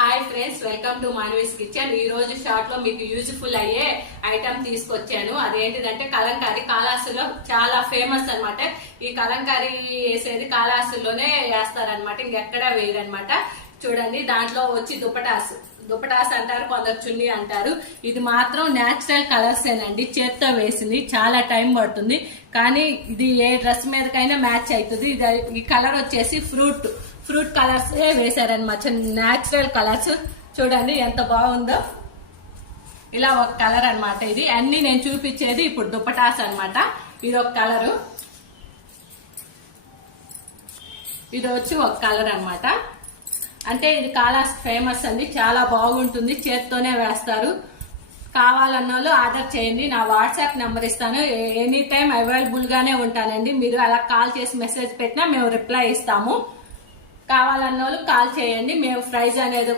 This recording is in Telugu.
Hi friends, welcome to Manvi's kitchen. ఈ రోజు షార్ట్ లో మీకు యూజ్ఫుల్ అయ్యే ఐటమ్ తీసుకొచ్చాను. అదేంటిదంటే కలంకారీ. కాళహస్తిలో చాలా ఫేమస్ అన్నమాట. ఈ కలంకారీ వేసేది కాళహస్తిలోనే వేస్తారనమాట, ఇంకెక్కడా వేయరనమాట. చూడండి, దాంట్లో వచ్చి దుపటాస్ అంటారు, కొందరు చున్నీ అంటారు. ఇది మాత్రం నేచురల్ కలర్స్ ఏనండి, చేత్తో వేసింది. చాలా టైం పడుతుంది, కానీ ఇది ఏ డ్రెస్ మీదకైనా మ్యాచ్ అవుతుంది. ఈ కలర్ వచ్చేసి ఫ్రూట్ కలర్స్ వేసారనమాట, నేచురల్ కలర్స్. చూడండి ఎంత బాగుందో. ఇలా ఒక కలర్ అన్నమాట. ఇది అన్ని నేను చూపించేది ఇప్పుడు దుపటాస్ అన్నమాట. ఇది ఒక కలరు, ఇది వచ్చి ఒక కలర్ అన్నమాట. అంటే ఇది కాళహస్తి ఫేమస్ అండి, చాలా బాగుంటుంది, చేత్తోనే వేస్తారు. కావాలన్న వాళ్ళు ఆర్డర్ చేయండి. నా వాట్సాప్ నెంబర్ ఇస్తాను, ఎనీ టైం అవైలబుల్ గానే ఉంటానండి. మీరు అలా కాల్ చేసి మెసేజ్ పెట్టినా మేము రిప్లై ఇస్తాము. కావాలన్న వాళ్ళు కాల్ చేయండి, మేము ప్రైజ్ అనేది